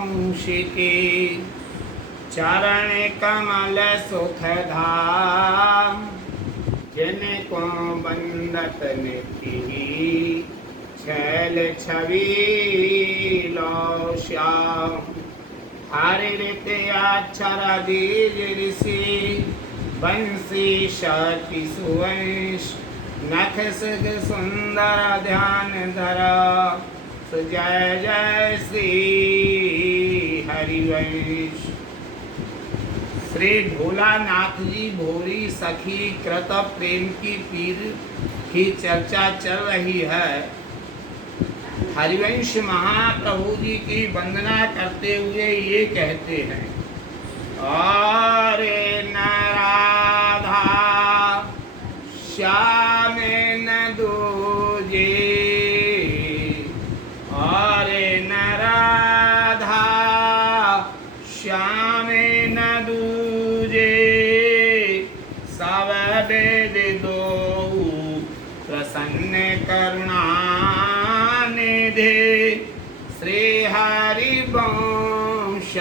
वंश के चरण कमल सुख धाम, जिनको बंदत निधि छैल छवि लो श्याम। हरित अक्षर दीज ऋषि बंसी शक्ति सुवंश, नख सुख सुंदर ध्यान धरा, जय जय श्री हरिवंश। श्री भोलानाथ जी भोरी सखी कृत प्रेम की पीर की चर्चा चल रही है। हरिवंश महाप्रभु जी की वंदना करते हुए ये कहते हैं, अरे न राधा श्याम न दूजे, अरे न राधा श्याम न दूजे, सब वेद दो प्रसन्न करुणा निधि, श्री हरिवंश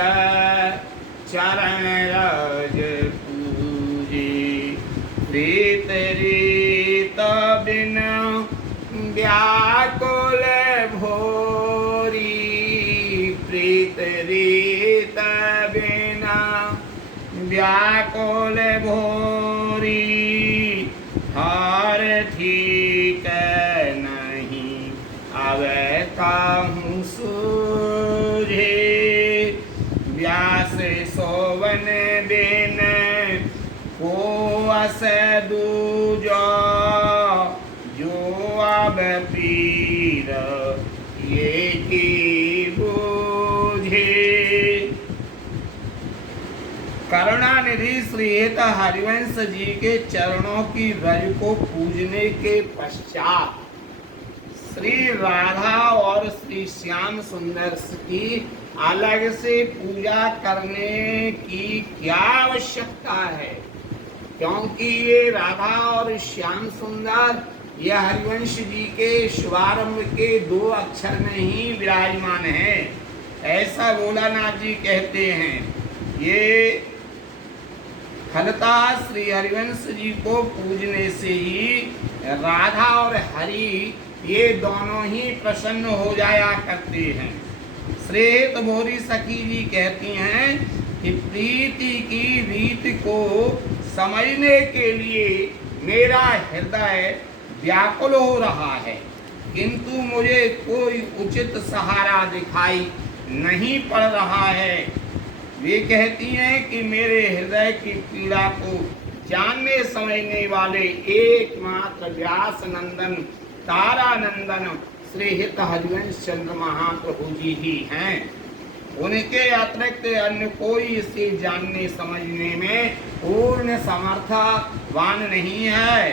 चरण रज पूजे। प्रीत रीत बिन व्याकुल भोरी, प्रीत रीत बिन व्याकुल भोरी, हर ठीक नहीं अवै काहूँ सूझे, व्यास सोवन बिन को अस दूजा, जो अब पीर ये की बूझे। करुणानिधि श्री हरिवंश जी के चरणों की रज को पूजने के पश्चात श्री राधा और श्री श्याम सुंदर की अलग से पूजा करने की क्या आवश्यकता है, क्योंकि ये राधा और श्याम सुंदर यह हरिवंश जी के शुभारंभ के दो अक्षर में ही विराजमान है, ऐसा भोलानाथ जी कहते हैं। ये फलता श्री हरिवंश जी को पूजने से ही राधा और हरि ये दोनों ही प्रसन्न हो जाया करते हैं। श्रेत भोरी सखी जी कहती हैं कि प्रीति की रीत को समझने के लिए मेरा हृदय व्याकुल हो रहा है, किंतु मुझे कोई उचित सहारा दिखाई नहीं पड़ रहा है। वे कहती हैं कि मेरे हृदय की पीड़ा को जानने समझने वाले एकमात्र व्यास नंदन तारानंदन श्री हित हरिवंश चंद्र महाप्रभु जी ही हैं। उनके अतिरिक्त अन्य कोई इसे जानने समझने में पूर्ण समर्थवान नहीं है।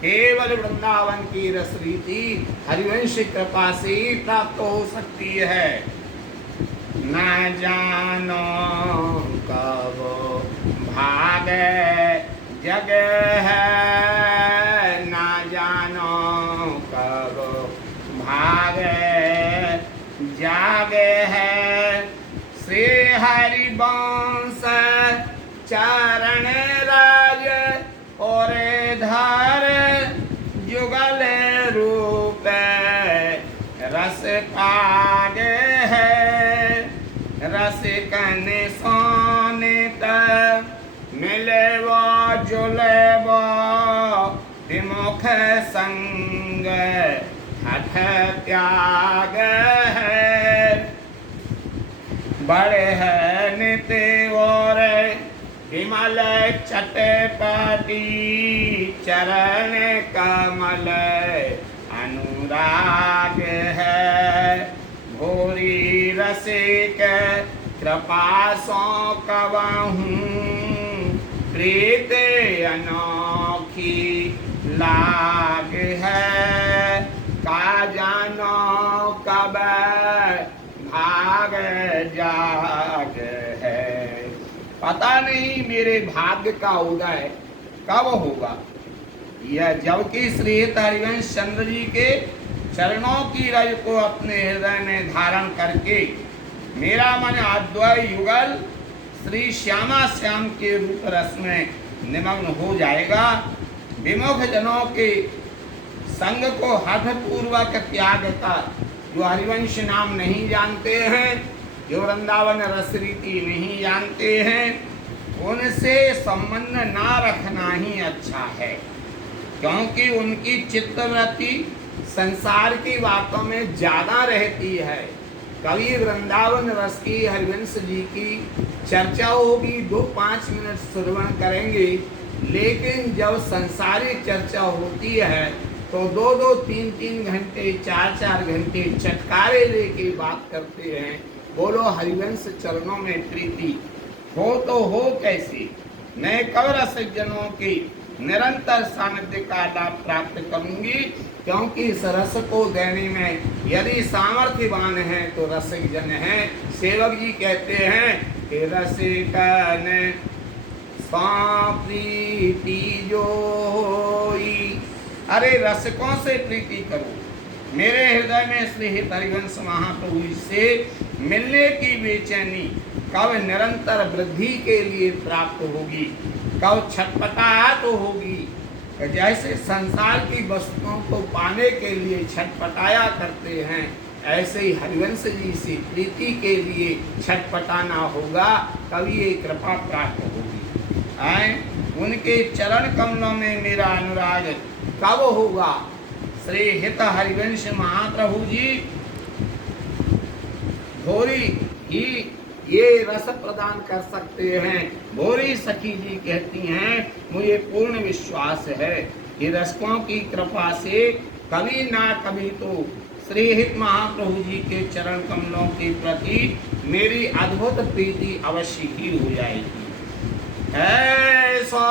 केवल वृंदावन की रसरीति हरिवंश कृपा से ही प्राप्त हो सकती है। न जानो कब भाग जग है, न जानो कब भाग जाग है, श्री हरिवंश चरण राज और धर जुगल रूप रस पाग है, रस कन सोनित मिले वो जुले वो विमुख संग हठ त्याग है, बड़े है नित्य और विमल चटपटी चरण कमल अनुराग है, भोरी रसिक कृपा सो कबहूँ प्रीत अनोखी लाग है, का जानो कब भाग जाग है, पता नहीं मेरे भाग्य का उदय कब होगा। यह जबकि श्री हरिवंश चंद्र जी के चरणों की रज को अपने हृदय में धारण करके मेरा मन अद्वय युगल श्री श्यामा श्याम के रूप रस में निमग्न हो जाएगा। विमुख जनों के संग को हठ पूर्वक त्याग कर, जो हरिवंश नाम नहीं जानते हैं, जो वृंदावन रस रीति नहीं जानते हैं, उनसे संबंध ना रखना ही अच्छा है, क्योंकि उनकी चित्तवृत्ति संसार की बातों में ज्यादा रहती है। कभी वृंदावन रस की, हरिवंश जी की चर्चा होगी, 2-5 मिनट श्रवण करेंगे, लेकिन जब संसारिक चर्चा होती है तो 2-2, 3-3 घंटे, 4-4 घंटे चटकारे लेके बात करते हैं। बोलो हरिवंश चरणों में प्रीति हो तो हो कैसे? मैं कब रसिक जनों की निरंतर सानिध्य का लाभ प्राप्त करूंगी, क्योंकि इस रस को देने में यदि सामर्थ्यवान है तो रसिक जन है। सेवक जी कहते हैं कि रसिकन प्रीति जोई, अरे रसिकों से प्रीति करो। मेरे हृदय में श्री हरिवंश महाप्रभु से मिलने की बेचैनी कब निरंतर वृद्धि के लिए प्राप्त होगी, कब छटपटाहट होगी। जैसे संसार की वस्तुओं को पाने के लिए छटपटाया करते हैं, ऐसे ही हरिवंश जी से प्रीति के लिए छटपटाना होगा, तभी ये कृपा प्राप्त होगी। उनके चरण कमलों में मेरा अनुराग कब होगा? श्री हित हरिवंश महाप्रभु जी भोरी ही ये रस प्रदान कर सकते हैं। भोरी सखी जी कहती हैं, मुझे पूर्ण विश्वास है कि रसकों की कृपा से कभी ना कभी तो श्री हित महाप्रभु जी के चरण कमलों के प्रति मेरी अद्भुत प्रीति अवश्य ही हो जाएगी। ऐसा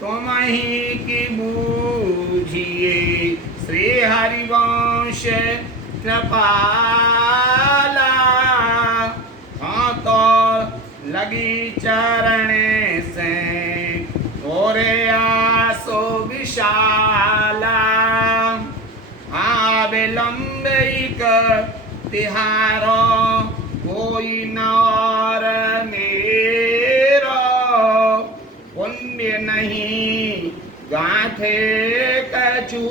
तुम ही की बूझिए श्री हरिवंश कृपाला, हाँ तो लगी चरण से और आसो विशाला, हाँ विलंब तिहारो कोई नौर मेरो, पुण्य नहीं गांठे कछु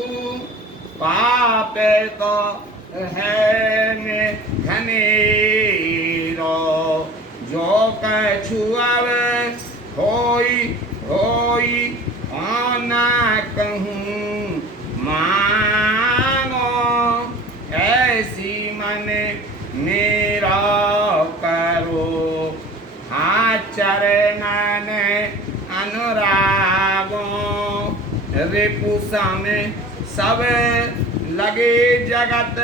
पाप तो है में घनेरो, जो कछु अब होई आना कहूँ मानो, ऐसी मन मेरा करो, हाँ चरणन अनुरागो, रिपुसा में सब लगे जगत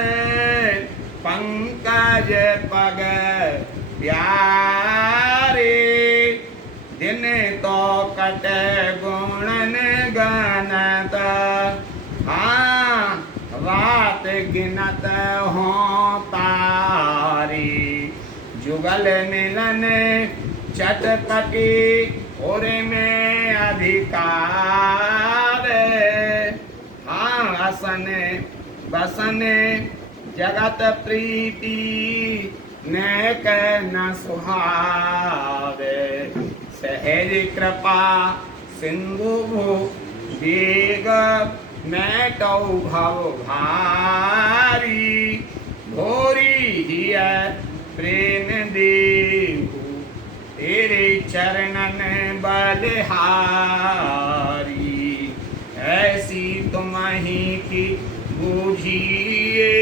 पंकज पग प्यारे, दिन तो कट गुणन गनत, हाँ रात गिनत हो तारी, जुगल मिलन चटपटी और में अधिकार, हाँ हसन बसन जगत प्रीति ने न सुहावे, सहज कृपा सिंधु वेग मैटौ भव भारी, भोरी हिय प्रेम देहु तेरे चरणन बलिहारी, ऐसी तुम ही की बूझिए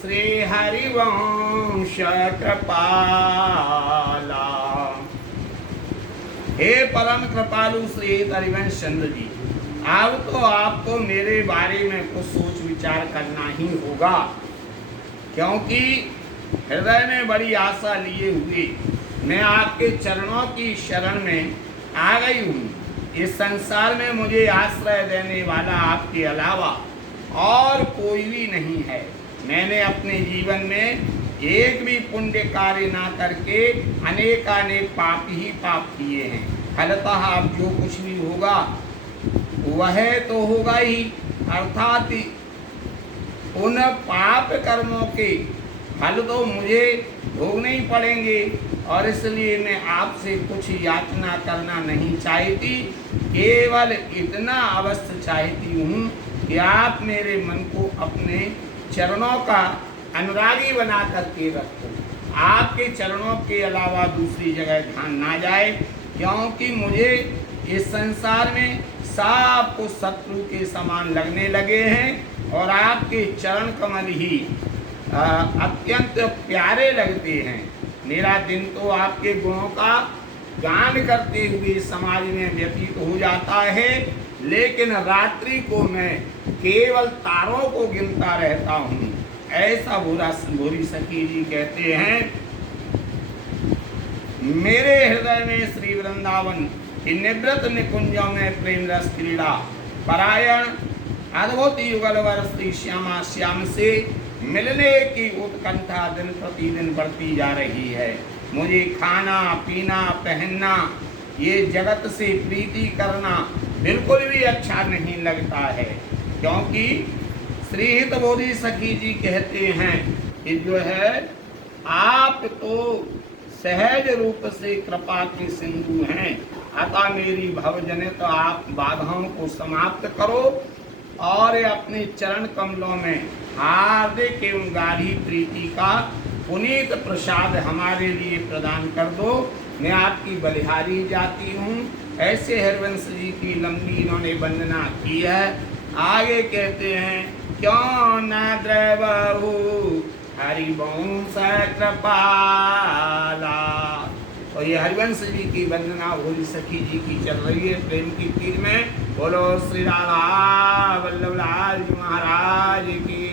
श्री हरिवंश कृपाला। हे परम कृपालु श्री हरिवंश चंद्र जी, अब तो आपको मेरे बारे में कुछ सोच विचार करना ही होगा, क्योंकि हृदय में बड़ी आशा लिए हुए मैं आपके चरणों की शरण में आ गई हूँ। इस संसार में मुझे आश्रय देने वाला आपके अलावा और कोई भी नहीं है। मैंने अपने जीवन में एक भी पुण्य कार्य ना करके अनेक पाप ही पाप किए हैं। फलतः अब जो कुछ भी होगा वह तो होगा ही, अर्थात उन पाप कर्मों के फल तो मुझे भोगने ही पड़ेंगे, और इसलिए मैं आपसे कुछ याचना करना नहीं चाहती, केवल इतना अवश्य चाहती हूँ कि आप मेरे मन को अपने चरणों का अनुरागी बना करके रखो। आपके चरणों के अलावा दूसरी जगह ध्यान ना जाए, क्योंकि मुझे इस संसार में सब कुछ शत्रु के समान लगने लगे हैं, और आपके चरण कमल ही अत्यंत प्यारे लगते हैं। मेरा दिन तो आपके गुणों का गान करते हुए समाज में व्यतीत हो जाता है, लेकिन रात्रि को मैं केवल तारों को गिनता रहता हूँ। ऐसा भूरी सखी जी कहते हैं। मेरे हृदय में श्री वृंदावन की निवृत्त निकुंजों में प्रेम रस क्रीड़ा परायण अद्भुत युगलवर श्री श्यामा श्याम से मिलने की उत्कंठा दिन प्रतिदिन बढ़ती जा रही है। मुझे खाना पीना पहनना, ये जगत से प्रीति करना बिल्कुल भी अच्छा नहीं लगता है, क्योंकि श्री हित बोधी सखी जी कहते हैं कि जो है आप तो सहज रूप से कृपा के सिंधु हैं, अतः मेरी भवजनित आप बाधाओं को समाप्त करो और अपने चरण कमलों में हार्दिक एवं गाढ़ी प्रीति का पुनीत प्रसाद हमारे लिए प्रदान कर दो। मैं आपकी बलिहारी जाती हूँ। ऐसे हरवंश जी की लंबी इन्होंने वंदना की है। आगे कहते हैं, क्यों न द्रवहु हरिवंश कृपाला। और ये हरिवंश जी की वंदना भोली सखी जी की चल रही है प्रेम की तीर में। बोलो श्री राधा वल्लभ लाल जी महाराज की।